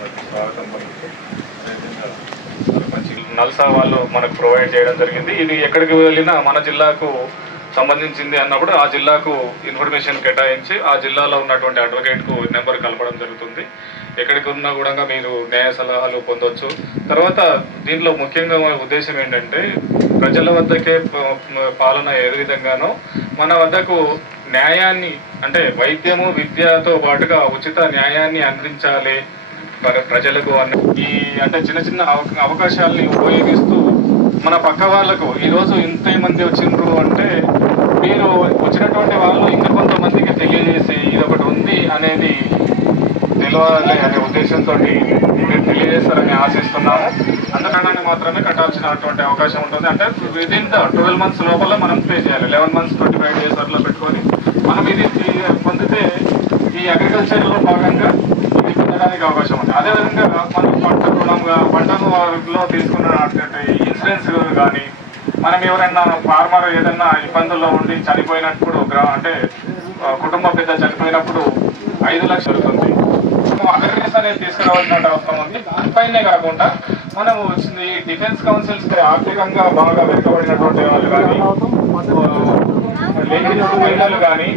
స్వాగతం పలుకుతూ మంచి నల్సా వాళ్ళు మనకు ప్రొవైడ్ చేయడం జరిగింది. ఇది ఎక్కడికి వెళ్ళినా మన జిల్లాకు సంబంధించింది అన్నప్పుడు ఆ జిల్లాకు ఇన్ఫర్మేషన్ కేటాయించి ఆ జిల్లాలో ఉన్నటువంటి అడ్వకేట్కు నెంబర్ కలపడం జరుగుతుంది. ఎక్కడికి ఉన్నా కూడా మీరు న్యాయ సలహాలు పొందవచ్చు. తర్వాత దీంట్లో ముఖ్యంగా ఉద్దేశం ఏంటంటే ప్రజల వద్దకే పాలన ఏ విధంగానో మన వద్దకు న్యాయాన్ని అంటే వైద్యము విద్యతో పాటుగా ఉచిత న్యాయాన్ని అందించాలి ప్రజలకు అన్న ఈ అంటే చిన్న చిన్న అవకాశాలని ఉపయోగిస్తూ మన పక్క వాళ్ళకు ఈరోజు ఇంతమంది వచ్చిండ్రు అంటే మీరు వచ్చినటువంటి వాళ్ళు ఇంకా కొంతమందికి తెలియజేసి ఇది ఒకటి ఉంది అనేది తెలియాలి అనే ఉద్దేశంతో మీరు తెలియజేస్తారని ఆశిస్తున్నాము. అంతకన్నా మాత్రమే కట్టాల్సినటువంటి అవకాశం ఉంటుంది. అంటే విదిన్ ద 12 months లోపల మనం పే చేయాలి. 11 months 25 days అట్లా పెట్టుకొని మనం ఇది పొందితే ఈ అగ్రికల్చర్లో భాగంగా ఇది పొందడానికి అవకాశం ఉంది. అదేవిధంగా మనం పంట రుణంగా పంటలో తీసుకున్నటువంటి ఇన్సూరెన్స్ కానీ మనం ఎవరైనా ఫార్మర్ ఏదైనా ఇబ్బందుల్లో ఉండి చనిపోయినప్పుడు అంటే కుటుంబ పెద్ద చనిపోయినప్పుడు 5 లక్షలు ఉంటుంది. అవేర్నెస్ అనేది తీసుకురావాల్సిన అవసరం ఉంది. దానిపైనే కాకుండా మనం వచ్చింది డిఫెన్స్ కౌన్సిల్స్ ఆర్థికంగా బాగా వెనుకబడినటువంటి వాళ్ళు కానీ లేడీస్ మహిళలు కానీ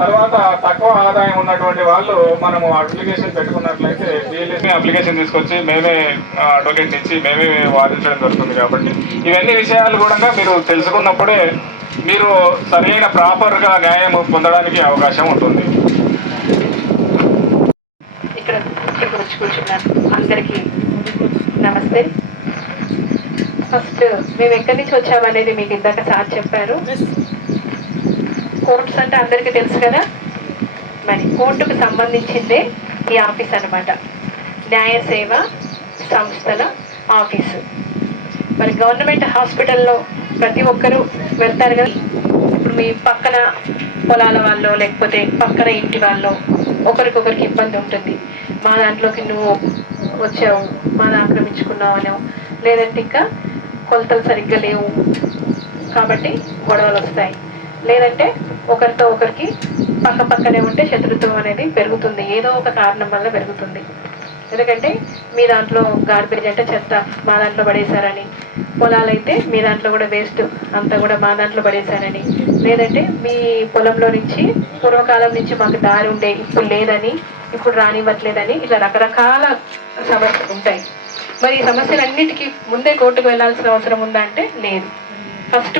తర్వాత తక్కువ ఆదాయం ఉన్నటువంటి వాళ్ళు మనము అప్లికేషన్ పెట్టుకున్నట్లయితే డిఎల్ఎస్ని అప్లికేషన్ తీసుకొచ్చి మేమే అడ్వకేట్ ఇచ్చి మేమే వాదించడం జరుగుతుంది. కాబట్టి ఇవన్నీ విషయాలు కూడా మీరు తెలుసుకున్నప్పుడే మీరు సరైన ప్రాపర్గా న్యాయం పొందడానికి అవకాశం ఉంటుంది. అందరికీ నమస్తే. ఫస్ట్ మేము ఎక్కడి నుంచి వచ్చామనేది మీకు ఇందాక సార్ చెప్పారు. కోర్ట్స్ అంటే అందరికీ తెలుసు కదా, మరి కోర్టుకు సంబంధించిందే ఈ ఆఫీస్ అన్నమాట. న్యాయ సేవ సంస్థల ఆఫీసు. మరి గవర్నమెంట్ హాస్పిటల్లో ప్రతి ఒక్కరూ వెళ్తారు కదా. ఇప్పుడు మీ పక్కన పొలాల వాళ్ళు లేకపోతే పక్కన ఇంటి వాళ్ళు ఒకరికొకరికి ఇబ్బంది ఉంటుంది. మా దాంట్లోకి నువ్వు వచ్చావు, మాది ఆక్రమించుకున్నావు అనో, లేదంటే ఇంకా కొలతలు సరిగ్గా లేవు కాబట్టి గొడవలు వస్తాయి. లేదంటే ఒకరితో ఒకరికి పక్క పక్కనే ఉంటే శత్రుత్వం అనేది పెరుగుతుంది. ఏదో ఒక కారణం వల్ల పెరుగుతుంది. ఎందుకంటే మీ దాంట్లో గార్బేజ్ అంటే చెత్త మా దాంట్లో పడేశారని, పొలాలైతే మీ దాంట్లో కూడా వేస్ట్ అంతా కూడా మా దాంట్లో పడేశారని, లేదంటే మీ పొలంలో నుంచి పూర్వకాలం నుంచి మాకు దారి ఉండే ఇప్పుడు లేదని, ఇప్పుడు రానివ్వట్లేదని, ఇట్లా రకరకాల సమస్యలు ఉంటాయి. మరి ఈ సమస్యలన్నిటికీ ముందే కోర్టుకు వెళ్ళాల్సిన అవసరం ఉందా అంటే లేదు. ఫస్ట్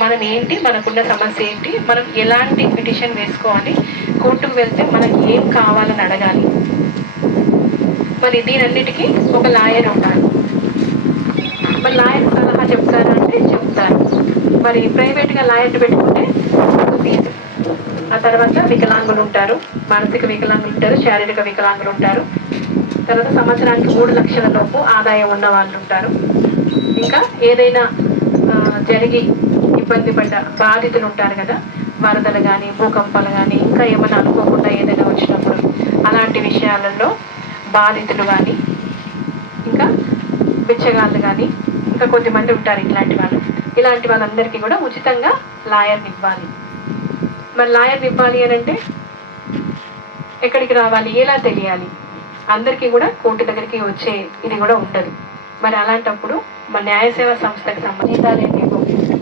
మనం ఏంటి, మనకున్న సమస్య ఏంటి, మనం ఎలాంటి పిటిషన్ వేసుకోవాలి, కోర్టుకు వెళ్తే మనకి ఏం కావాలని అడగాలి. మరి దీనన్నిటికీ ఒక లాయర్ ఉంటారు. మరి లాయర్ సలహా చెప్తారా అంటే చెప్తారు. మరి ప్రైవేట్గా లాయర్ని పెట్టుకుంటే ఫీజు. ఆ తర్వాత వికలాంగులు ఉంటారు, మానసిక వికలాంగులు ఉంటారు, శారీరక వికలాంగులు ఉంటారు. తర్వాత సంవత్సరానికి 3 లక్షల లోపు ఆదాయం ఉన్న వాళ్ళు ఉంటారు. ఇంకా ఏదైనా జరిగి ఇబ్బంది పడ్డ బాధితులు ఉంటారు కదా, వరదలు కానీ భూకంపాలు కానీ ఇంకా ఏమైనా అనుకోకుండా ఏదైనా వచ్చినప్పుడు అలాంటి విషయాలలో బాధితులు కానీ ఇంకా బిచ్చగాళ్ళు కానీ ఇంకా కొద్దిమంది ఉంటారు. ఇలాంటి వాళ్ళందరికీ కూడా ఉచితంగా లాయర్ని ఇవ్వాలి. మరి లాయర్ని ఇవ్వాలి అని అంటే ఎక్కడికి రావాలి, ఎలా తెలియాలి? అందరికీ కూడా కోర్టు దగ్గరికి వచ్చే ఇది కూడా ఉండదు. మరి అలాంటప్పుడు మా న్యాయ సేవా సంస్థకి సంబంధించాలి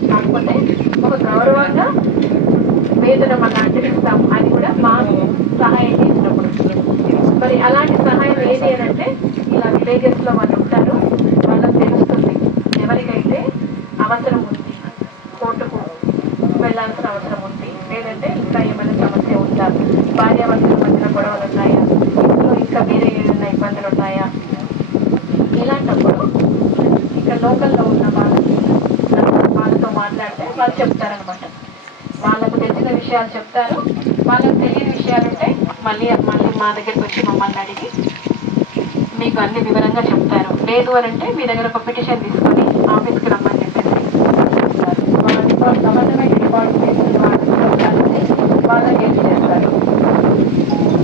కాకపోతే ఒక గౌరవంగా వేతనం అలాంటిది ఇస్తాము. అది కూడా మా సహాయం చేసినప్పుడు. మరి అలాంటి సహాయం ఏది అని అంటే ఇలా విలేజెస్లో వాళ్ళు ఉంటారు, వాళ్ళకి తెలుస్తుంది ఎవరికైతే అవసరం ఉంది, కోర్టుకు వెళ్ళాల్సిన అవసరం ఉంది, లేదంటే ఇంకా ఏమైనా సమస్య ఉందా, భార్యాభర్తల మధ్యన గొడవలు ఉన్నాయా, ఇంట్లో ఇంకా వేరే ఏదైనా ఇబ్బందులు ఉన్నాయా, ఇలాంటప్పుడు ఇక్కడ లోకల్లో ఉన్న వాళ్ళతో మాట్లాడితే వాళ్ళు చెప్తారనమాట. వాళ్ళకు తెలిసిన విషయాలు చెప్తారు, వాళ్ళకు తెలియని విషయాలు ఉంటే మళ్ళీ మా దగ్గరికి వచ్చి మమ్మల్ని అడిగి మీకు అన్ని వివరంగా చెప్తారు. లేదు అని అంటే మీ దగ్గర ఒక పిటిషన్ తీసుకొని ఆఫీస్కి రమ్మని చెప్పేసి చెప్తారు. వాళ్ళ సంబంధమైన డిపార్ట్మెంట్ వాళ్ళకి హెల్ప్ చేస్తారు.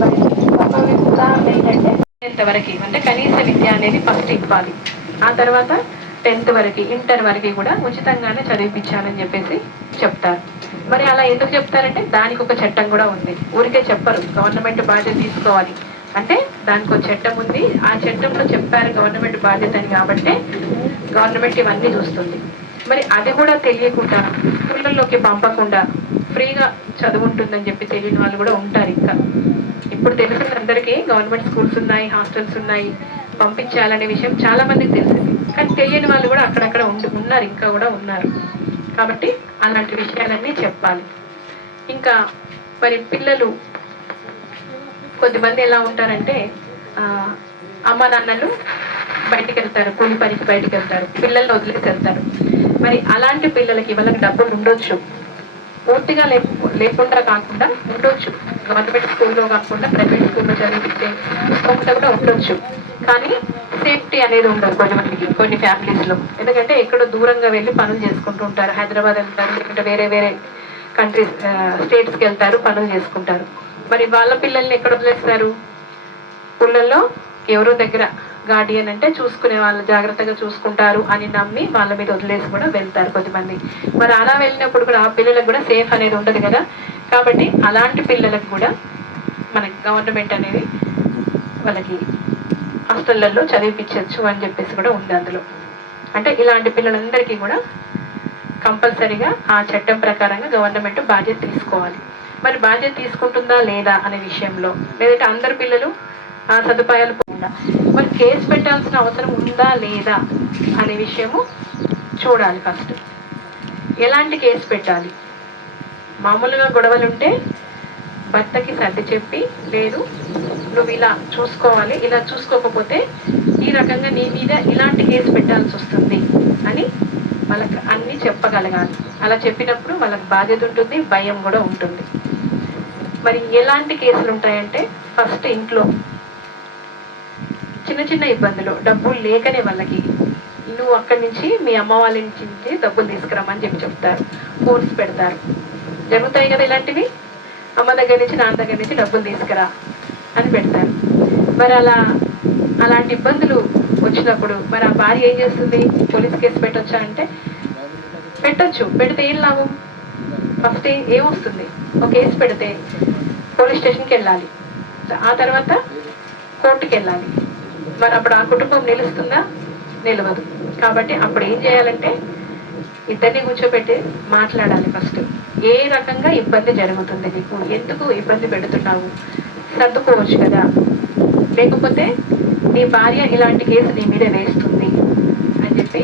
మరి ఉదాహరణ ఏంటంటే 10th వరకు అంటే కనీస విద్య అనేది ఫస్ట్ ఇవ్వాలి. ఆ తర్వాత 10th వరకు ఇంటర్ వరకు కూడా ఉచితంగానే చదివిపించాలని చెప్పేసి చెప్తారు. మరి అలా ఎందుకు చెప్తారంటే దానికి ఒక చట్టం కూడా ఉంది. ఊరికే చెప్పరు, గవర్నమెంట్ బాధ్యత తీసుకోవాలి. అంటే దానికి ఒక చట్టం ఉంది, ఆ చట్టంలో చెప్పారు గవర్నమెంట్ బాధ్యత అని, కాబట్టి గవర్నమెంట్ ఇవన్నీ చూస్తుంది. మరి అది కూడా తెలియకుండా స్కూళ్ళల్లోకి పంపకుండా ఫ్రీగా చదువుంటుందని చెప్పి తెలియని వాళ్ళు కూడా ఉంటారు. ఇంకా ఇప్పుడు తెలిసిన అందరికీ గవర్నమెంట్ స్కూల్స్ ఉన్నాయి, హాస్టల్స్ ఉన్నాయి, పంపించాలనే విషయం చాలా మందికి తెలిసింది. కానీ తెలియని వాళ్ళు కూడా అక్కడక్కడ ఉన్నారు, ఇంకా కూడా ఉన్నారు. కాబట్టి అలాంటి విషయాలన్నీ చెప్పాలి. ఇంకా మరి పిల్లలు కొద్దిమంది ఎలా ఉంటారంటే అమ్మ నాన్నలు బయటికి వెళ్తారు, కూలి పనికి బయటికి వెళ్తారు, పిల్లల్ని వదిలేసి వెళ్తారు. మరి అలాంటి పిల్లలకి వాళ్ళకి డబ్బులు ఉండొచ్చు, పూర్తిగా లేకుండా కాకుండా ఉండొచ్చు. గవర్నమెంట్ స్కూల్లో కాకుండా ప్రైవేట్ స్కూల్లో చదివించే స్తోమత కూడా ఉండొచ్చు. కానీ సేఫ్టీ అనేది ఉండదు కొంతమందికి, కొన్ని ఫ్యామిలీస్లో. ఎందుకంటే ఎక్కడో దూరంగా వెళ్ళి పనులు చేసుకుంటూ ఉంటారు, హైదరాబాద్ వెళ్తారు, లేకుంటే వేరే వేరే కంట్రీస్ స్టేట్స్కి వెళ్తారు, పనులు చేసుకుంటారు. మరి వాళ్ళ పిల్లల్ని ఎక్కడ వదిలేస్తారు? ఊళ్ళల్లో ఎవరో దగ్గర గార్డియన్ అంటే చూసుకునే వాళ్ళు జాగ్రత్తగా చూసుకుంటారు అని నమ్మి వాళ్ళ మీద వదిలేసి కూడా వెళ్తారు కొద్దిమంది. మరి అలా వెళ్ళినప్పుడు కూడా ఆ పిల్లలకు కూడా సేఫ్ అనేది ఉండదు కదా. కాబట్టి అలాంటి పిల్లలకు కూడా మనకి గవర్నమెంట్ అనేది వాళ్ళకి హాస్టళ్లలో చదివిపించవచ్చు అని చెప్పేసి కూడా ఉంది అందులో. అంటే ఇలాంటి పిల్లలందరికీ కూడా కంపల్సరీగా ఆ చట్టం ప్రకారంగా గవర్నమెంట్ బాధ్యత తీసుకోవాలి. మరి బాధ్యత తీసుకుంటుందా లేదా అనే విషయంలో, లేదంటే అందరు పిల్లలు ఆ సదుపాయాలు పొందా, మరి కేసు పెట్టాల్సిన అవసరం ఉందా లేదా అనే విషయము చూడాలి. ఫస్ట్ ఎలాంటి కేసు పెట్టాలి? మామూలుగా గొడవలు ఉంటే భర్తకి సర్ది చెప్పి, లేదు నువ్వు ఇలా చూసుకోవాలి, ఇలా చూసుకోకపోతే ఈ రకంగా నీ మీద ఇలాంటి కేసు పెట్టాల్సి వస్తుంది అని వాళ్ళకి అన్నీ చెప్పగలగాలి. అలా చెప్పినప్పుడు వాళ్ళకి బాధ్యత ఉంటుంది, భయం కూడా ఉంటుంది. మరి ఎలాంటి కేసులు ఉంటాయంటే, ఫస్ట్ ఇంట్లో చిన్న చిన్న ఇబ్బందులు, డబ్బులు లేకనే వాళ్ళకి నువ్వు అక్కడి నుంచి మీ అమ్మ వాళ్ళ నుంచి డబ్బులు తీసుకురమ్మని చెప్తారు, ఫోర్స్ పెడతారు. జరుగుతాయి కదా ఇలాంటివి. అమ్మ దగ్గర నుంచి నాన్న దగ్గర నుంచి డబ్బులు తీసుకురా అని పెడతారు. మరి అలాంటి ఇబ్బందులు వచ్చినప్పుడు మరి ఆ భార్య ఏం చేస్తుంది? పోలీస్ కేసు పెట్టొచ్చా అంటే పెట్టొచ్చు. పెడితే ఏం లాభం? ఫస్ట్ ఏమొస్తుంది? ఒక కేసు పెడితే పోలీస్ స్టేషన్కి వెళ్ళాలి, ఆ తర్వాత కోర్టుకి వెళ్ళాలి. మరి అప్పుడు ఆ కుటుంబం నిలుస్తుందా? నిలవదు. కాబట్టి అప్పుడు ఏం చేయాలంటే ఇద్దరిని కూర్చోబెట్టి మాట్లాడాలి. ఫస్ట్ ఏ రకంగా ఇబ్బంది జరుగుతుంది, నీకు ఎందుకు ఇబ్బంది పెడుతున్నావు, సర్దుకోవచ్చు కదా, లేకపోతే నీ భార్య ఇలాంటి కేసు నీ మీద వేస్తుంది అని చెప్పి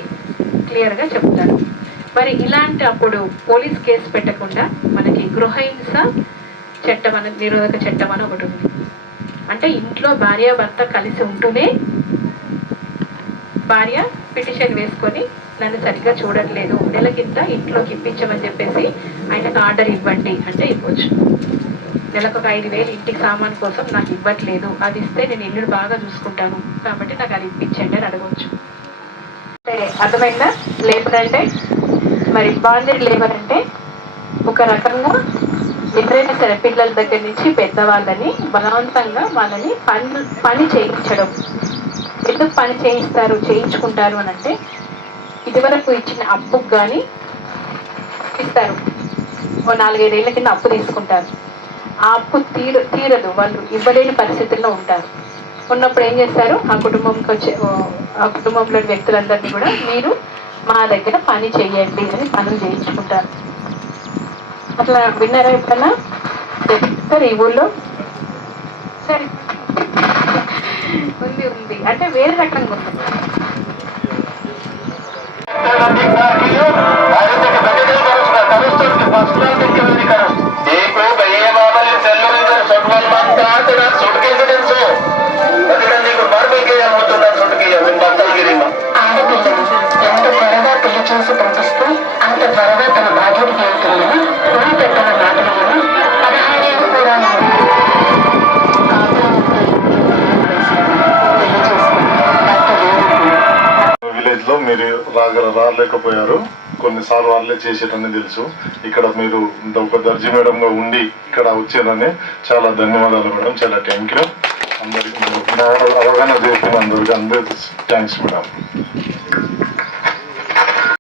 క్లియర్గా చెప్తారు. మరి ఇలాంటి అప్పుడు పోలీస్ కేసు పెట్టకుండా మనకి గృహహింస చట్టం అని, నిరోధక చట్టం అని ఒకటి ఉంది. అంటే ఇంట్లో భార్య భర్త కలిసి ఉంటూనే భార్య పిటిషన్ వేసుకొని నన్ను సరిగ్గా చూడట్లేదు, నెలకింత ఇంట్లోకి ఇప్పించమని చెప్పేసి ఆయనకు ఆర్డర్ ఇవ్వండి అంటే ఇవ్వచ్చు. నెలకు ఒక 5,000 ఇంటికి సామాన్ కోసం నాకు ఇవ్వట్లేదు, అది ఇస్తే నేను ఇల్లు బాగా చూసుకుంటాను కాబట్టి నాకు అది ఇప్పించండి అని అడగవచ్చు. అర్థమైందా? లేబర్ అంటే మరి బాండెడ్ లేబర్ అంటే ఒక రకంగా ఎవరైనా సరే పిల్లల దగ్గర నుంచి పెద్దవాళ్ళని బలవంతంగా వాళ్ళని పని చేయించడం. ఎందుకు పని చేయించుకుంటారు అని అంటే, ఇదివరకు ఇచ్చిన అప్పుకు కానీ ఇస్తారు. ఓ 4-5 ఏళ్ల కింద అప్పు తీసుకుంటారు, ఆ అప్పు తీరదు, వాళ్ళు ఇవ్వలేని పరిస్థితుల్లో ఉంటారు. ఉన్నప్పుడు ఏం చేస్తారు? ఆ కుటుంబంలోని వ్యక్తులందరినీ కూడా మీరు మా దగ్గర పని చేయండి అని పనులు చేయించుకుంటారు. అట్లా విన్నారా ఎప్పుడన్నా? చెప్తారు ఈ ఊళ్ళో. సరే ఉంది అంటే వేరే రకంగా ఉంది. ఎంత త్వరగా పెళ్లి చేసి పంపిస్తే అంత త్వరగా తన బాధ్యత తీరుతుందని పులి పెట్టిన మాటలను 15 ఏళ్ళు కూడా విలేజ్ లో మీరు రాలేకపోయారు, కొన్నిసార్లు వాళ్ళే చేసేటని తెలుసు. ఇక్కడ మీరు ఇంత ఒక దర్జీ మేడం గా ఉండి ఇక్కడ వచ్చారని చాలా ధన్యవాదాలు మేడం, చాలా థ్యాంక్ యూ. అందరికి అవగాహన చేసిన అందరికి థ్యాంక్స్ మేడం.